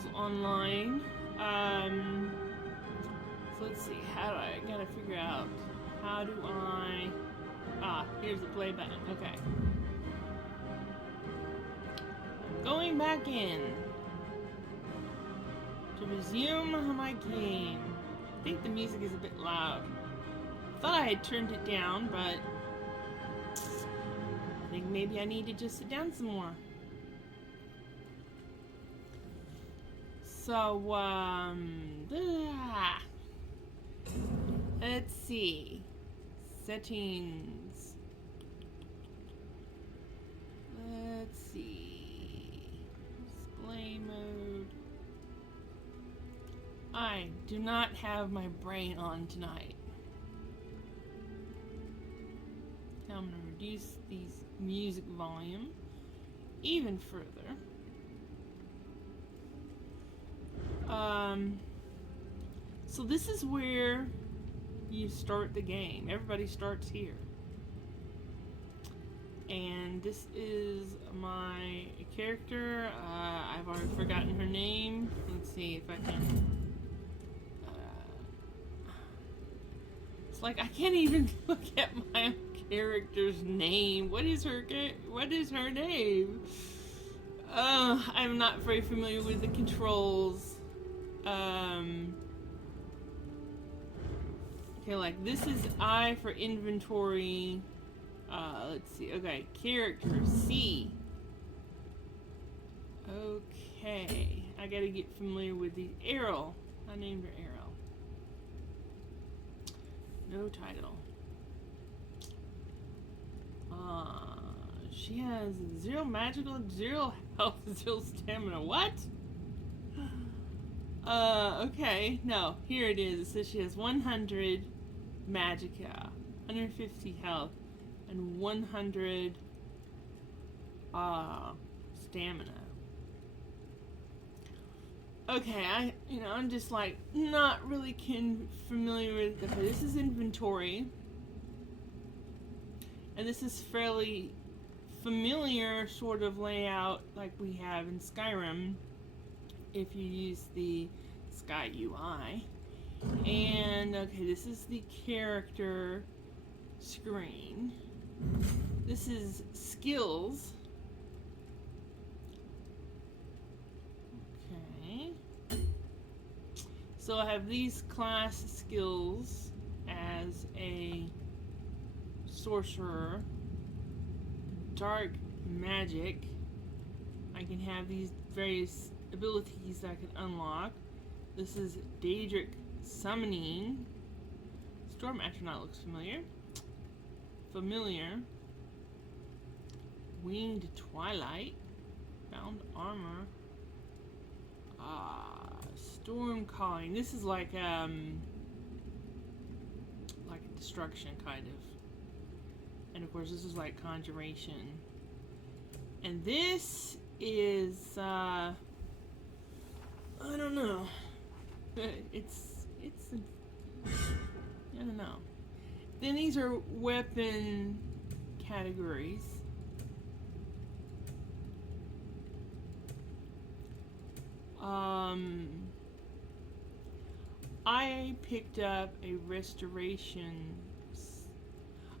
levels online. So let's see, I gotta figure out, how do I, here's the play button, okay. I'm going back in to resume my game. I think the music is a bit loud. I thought I had turned it down, but I think maybe I need to just sit down some more. So, let's see. Settings. Let's see. Display mode. I do not have my brain on tonight. Now I'm going to reduce these music volume even further. So this is where you start the game. Everybody starts here. And this is my character. I've already forgotten her name. Let's see if I can... it's like I can't even look at my character's name. What is her name? I'm not very familiar with the controls. Okay, like this is I for inventory. Let's see. Okay, character C. Okay, I gotta get familiar with the Errol. I named her Errol. No title. She has 0 magical, 0 health, 0 stamina. What? Okay. No, here it is. It says she has 100 magicka, 150 health, and 100 stamina. Okay, I'm just like not really familiar with. Okay, this is inventory, and this is fairly familiar sort of layout like we have in Skyrim if you use the Sky UI. And okay, this is the character screen. This is skills. Okay. So I have these class skills as a sorcerer. Dark magic. I can have these various abilities that I can unlock. This is Daedric summoning. Storm astronaut looks familiar. Winged twilight. Bound armor. Storm calling. This is like a destruction kind of. And of course this is like conjuration. And this is I don't know. It's I don't know. Then these are weapon categories. I picked up a restoration.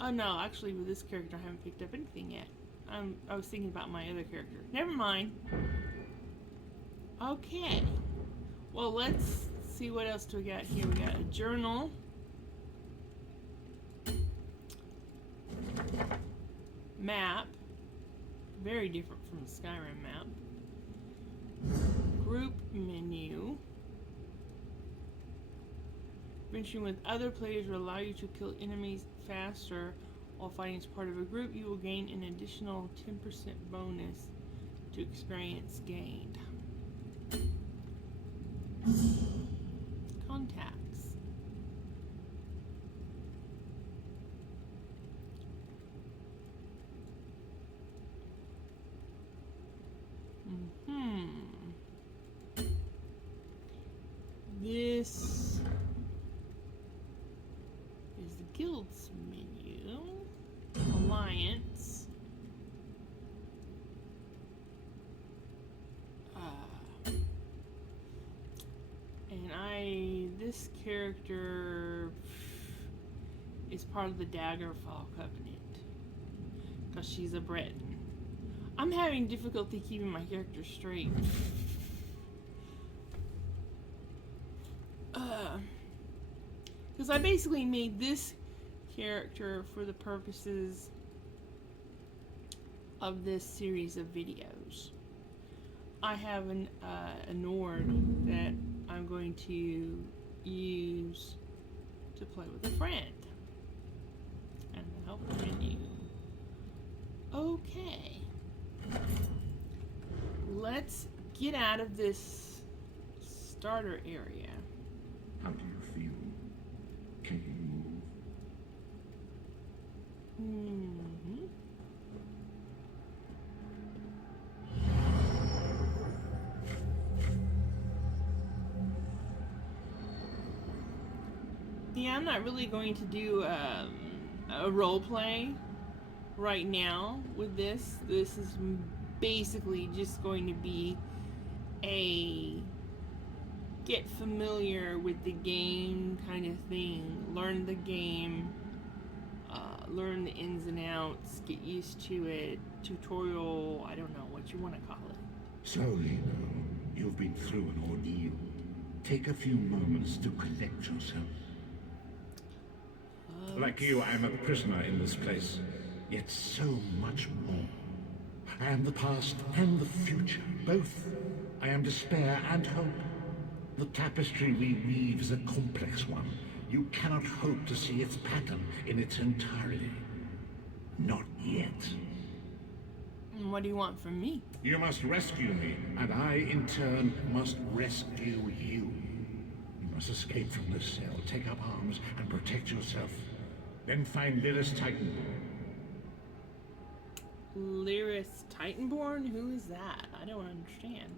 Oh no, actually with this character I haven't picked up anything yet. I was thinking about my other character. Never mind. Okay. Well, let's see what else do we got here. We got a journal. Map. Very different from the Skyrim map. Group menu. Venturing with other players will allow you to kill enemies faster while fighting as part of a group. You will gain an additional 10% bonus to experience gained. Contacts. This is the guilds menu. Alliance. this character is part of the Daggerfall Covenant because she's a Breton. I'm having difficulty keeping my character straight. Because I basically made this character for the purposes of this series of videos. I have an Nord that I'm going to use to play with a friend. And the help menu. Okay. Let's get out of this starter area. How do you feel? Can you move? Mm-hmm. Yeah, I'm not really going to do a role play right now with this. This is basically just going to be a get familiar with the game kind of thing. Learn the game, learn the ins and outs, get used to it. Tutorial, I don't know what you want to call it. So, you've been through an ordeal. Take a few moments to collect yourself. Like you, I am a prisoner in this place, yet so much more. I am the past and the future, both. I am despair and hope. The tapestry we weave is a complex one. You cannot hope to see its pattern in its entirety. Not yet. What do you want from me? You must rescue me, and I, in turn, must rescue you. You must escape from this cell, take up arms, and protect yourself. Then find Lyris Titanborn. Lyris Titanborn? Who is that? I don't understand.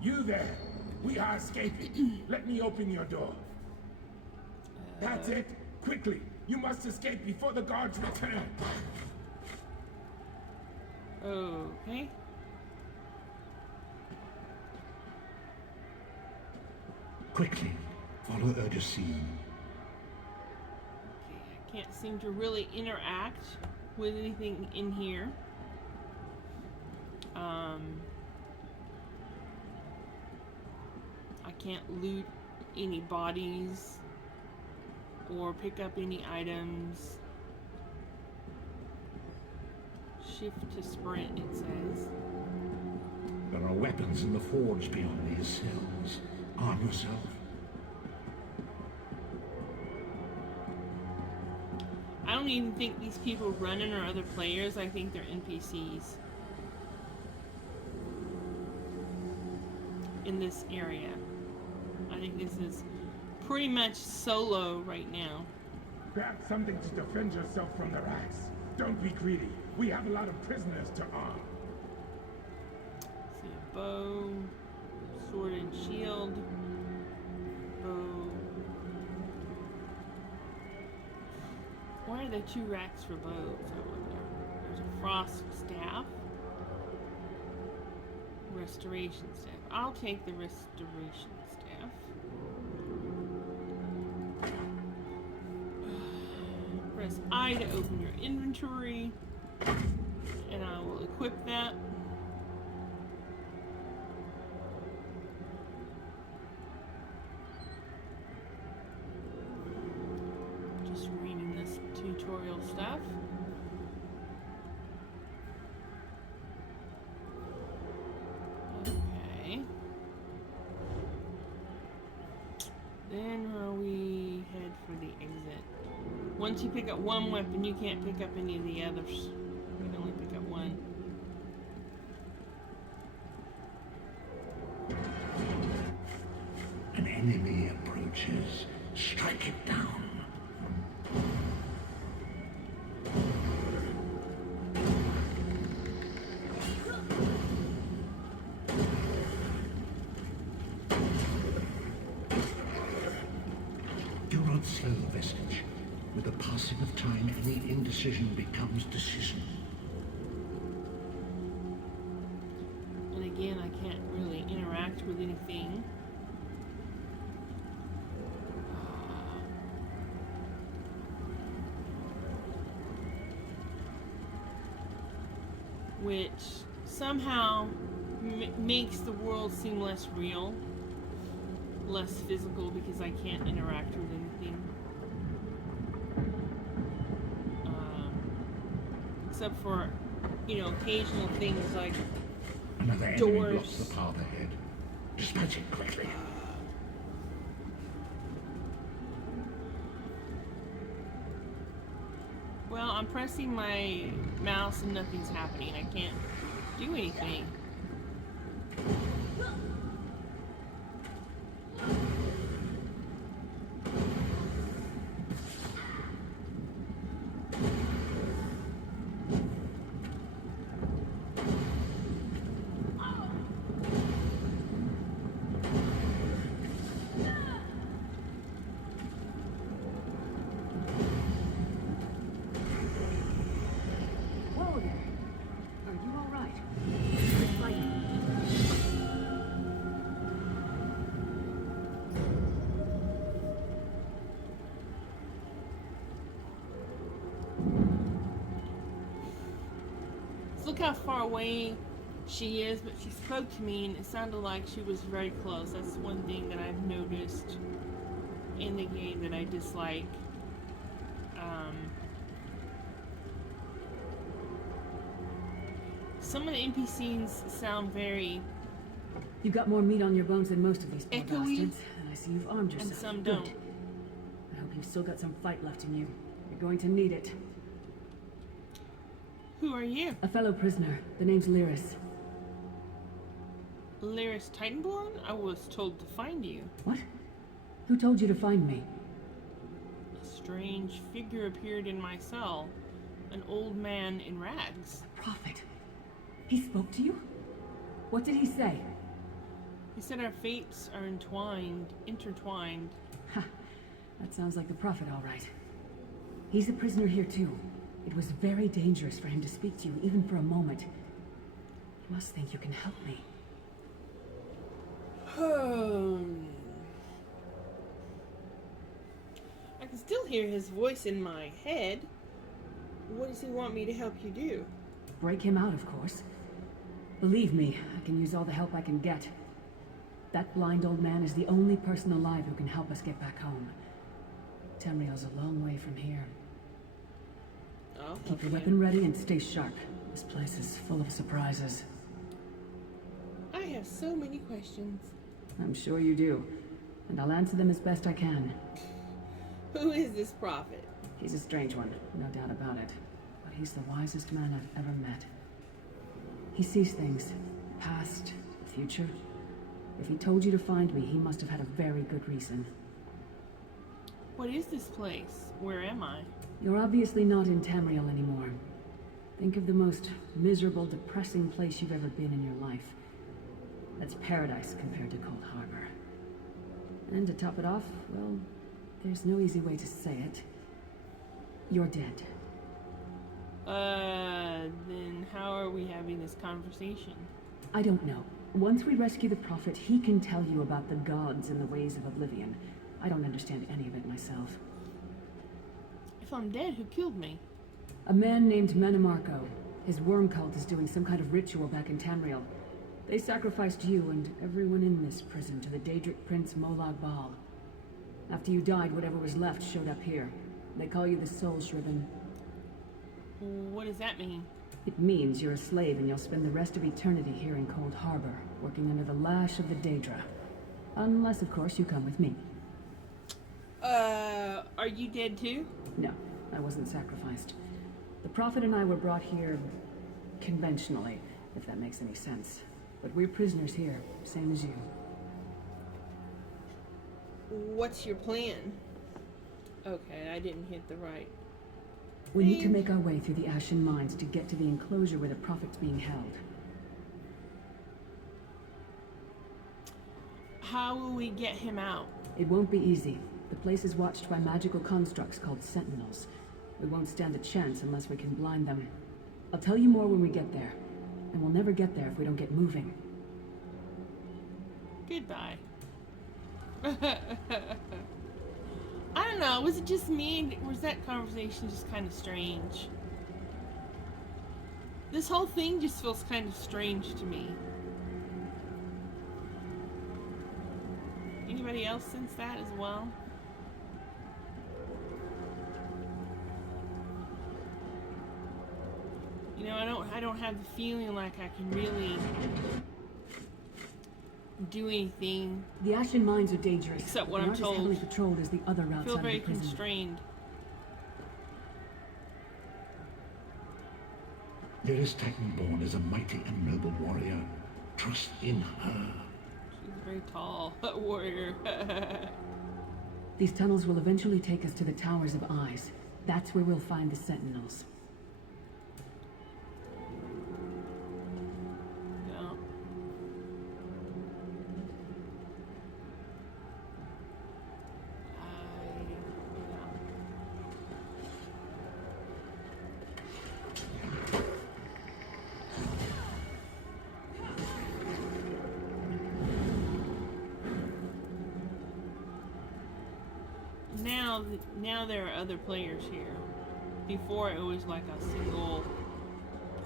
You there! We are escaping. Let me open your door. That's it. Quickly! You must escape before the guards return. Okay. Quickly, follow Urgency. Okay, I can't seem to really interact with anything in here. I can't loot any bodies or pick up any items. Shift to sprint, it says. There are weapons in the forge beyond these cells. Arm yourself. I don't even think these people running are other players. I think they're NPCs in this area. I think this is pretty much solo right now. Grab something to defend yourself from the rats. Don't be greedy. We have a lot of prisoners to arm. See a bow, sword and shield, bow. Why are there 2 racks for bows? I wonder. There's a frost staff. Restoration staff. I'll take the restoration staff. Press I to open your inventory. And I will equip that. Just reading this tutorial stuff. Okay. Then we head for the exit. Once you pick up one weapon, you can't pick up any of the others. You can only pick up one. An enemy approaches. Strike it down. Do not slow the vestige. With the passing of time, any indecision becomes decision. again, I can't really interact with anything. Which somehow makes the world seem less real, less physical, because I can't interact with anything. Except for, occasional things like Another enemy doors. blocks the path ahead. Dispatch it quickly. Well, I'm pressing my mouse and nothing's happening. I can't do anything. Whoa there. Are you all right? It's like... Look how far away she is, but she spoke to me and it sounded like she was very close. That's one thing that I've noticed in the game that I dislike. Some of the NPCs sound very You've got more meat on your bones than most of these poor echoey, bastards. And I see you've armed yourself. and some Good. don't. I hope you've still got some fight left in you. You're going to need it. Who are you? A fellow prisoner. The name's Lyris. Lyris Titanborn? I was told to find you. What? Who told you to find me? A strange figure appeared in my cell. An old man in rags. Prophet. He spoke to you? What did he say? He said our fates are intertwined. Ha. That sounds like the prophet, all right. He's a prisoner here, too. It was very dangerous for him to speak to you, even for a moment. You must think you can help me. I can still hear his voice in my head. What does he want me to help you do? Break him out, of course. Believe me, I can use all the help I can get. That blind old man is the only person alive who can help us get back home. Tamriel's a long way from here. I'll Keep help your you. weapon ready and stay sharp. This place is full of surprises. I have so many questions. I'm sure you do. And I'll answer them as best I can. Who is this prophet? He's a strange one, no doubt about it. But he's the wisest man I've ever met. He sees things. Past, future. If he told you to find me, he must have had a very good reason. What is this place? Where am I? You're obviously not in Tamriel anymore. Think of the most miserable, depressing place you've ever been in your life. That's paradise compared to Coldharbour. And to top it off, well, there's no easy way to say it. You're dead. Then how are we having this conversation? I don't know. Once we rescue the Prophet, he can tell you about the gods and the ways of oblivion. I don't understand any of it myself. If I'm dead, who killed me? A man named Manamarco. His worm cult is doing some kind of ritual back in Tamriel. They sacrificed you and everyone in this prison to the Daedric Prince Molag Bal. After you died, whatever was left showed up here. They call you the Soul Shriven. What does that mean? It means you're a slave and you'll spend the rest of eternity here in Coldharbour, working under the lash of the Daedra. Unless, of course, you come with me. Are you dead too? No, I wasn't sacrificed. The Prophet and I were brought here conventionally, if that makes any sense. But we're prisoners here, same as you. What's your plan? Okay, I didn't hit the right. We need to make our way through the Ashen Mines to get to the enclosure where the Prophet's being held. How will we get him out? It won't be easy. The place is watched by magical constructs called Sentinels. We won't stand a chance unless we can blind them. I'll tell you more when we get there. And we'll never get there if we don't get moving. Goodbye. I don't know, was it just me? Or was that conversation just kind of strange? This whole thing just feels kind of strange to me. Anybody else sense that as well? You know, I don't have the feeling like I can really do anything. The Ashen Mines are dangerous. Except what They I'm aren't told. as heavily patrolled as the other I routes feel out of very the prison. constrained. Dearest Titanborn is a mighty and noble warrior. Trust in her. She's a very tall warrior. These tunnels will eventually take us to the Towers of Eyes. That's where we'll find the Sentinels. No. Now there are other players here. Before it was like a single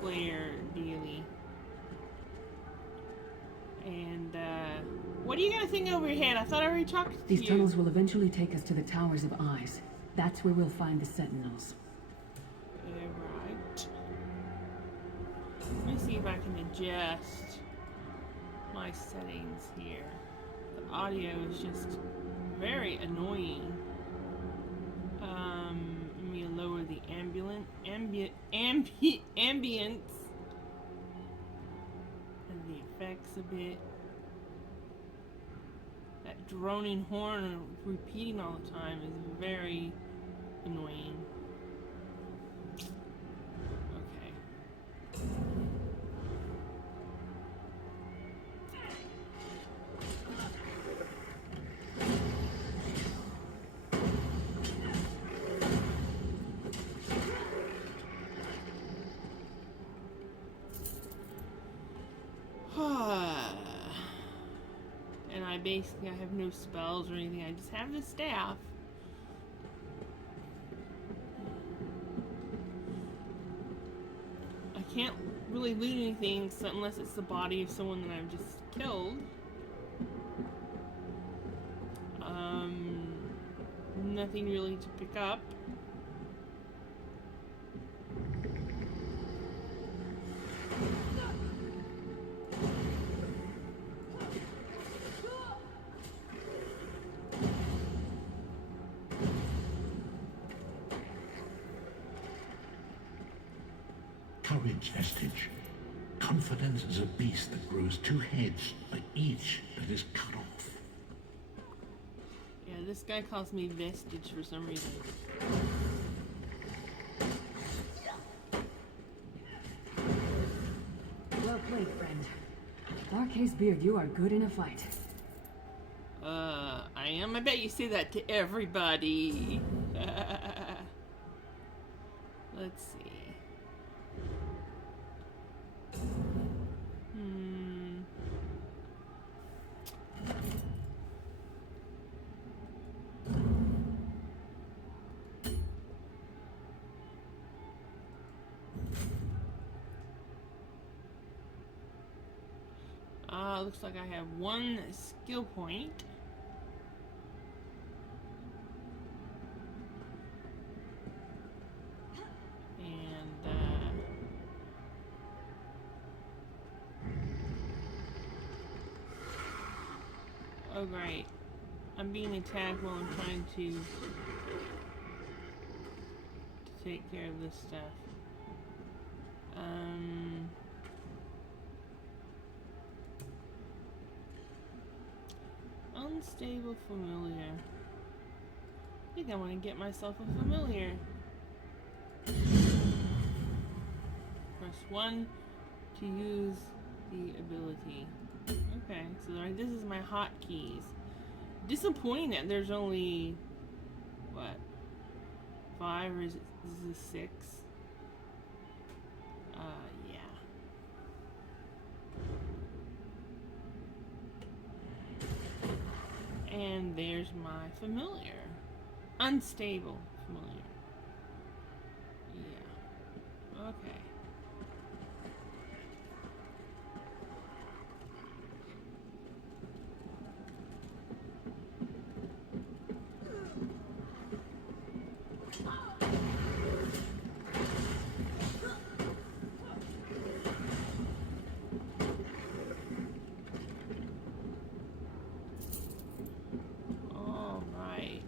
player dealie. And what do you got a thing over your head? I thought I already talked to you. These tunnels will eventually take us to the Towers of Eyes. That's where we'll find the Sentinels. Right. Let me see if I can adjust my settings here. The audio is just very annoying. Let me lower the ambience and the effects a bit. That droning horn repeating all the time is very annoying. Okay. And I have no spells or anything. I just have the staff. I can't really loot anything unless it's the body of someone that I've just killed. Nothing really to pick up. Courage, Vestige. Confidence is a beast that grows two heads by each that is cut off. Yeah, this guy calls me Vestige for some reason. Well played, friend. Darkhaze Beard, you are good in a fight. I am. I bet you say that to everybody. Let's see. Looks like I have one skill point. And, oh great. I'm being attacked while I'm trying to take care of this stuff. Unstable familiar. I think I want to get myself a familiar. Press 1 to use the ability. Okay, so this is my hotkeys. Disappointing that there's only, what, 5 or is this 6? Yeah. And there's my familiar. Unstable familiar. Yeah. Okay. All right.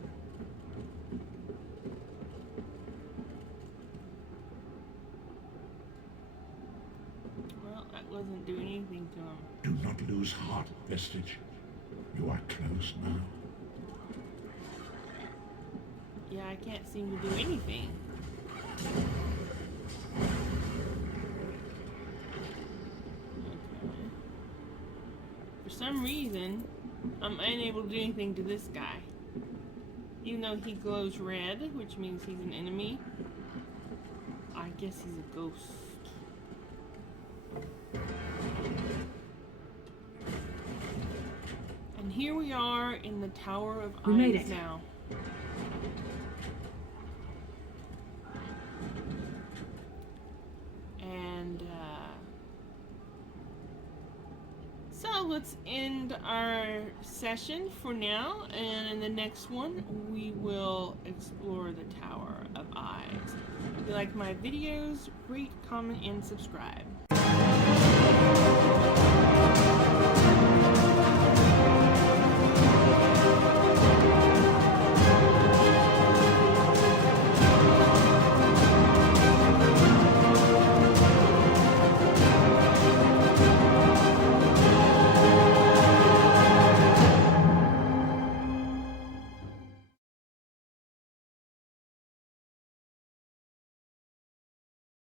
Well, that wasn't doing anything to him. Do not lose heart, Vestige. You are close now. Yeah, I can't seem to do anything. Okay. For some reason, I'm unable to do anything to this guy. Even though he glows red, which means he's an enemy, I guess he's a ghost. And here we are in the Tower of We made Ice it. now. And so let's end our session for now, and in the next one we will explore the Tower of Eyes. If you like my videos, rate, comment, and subscribe.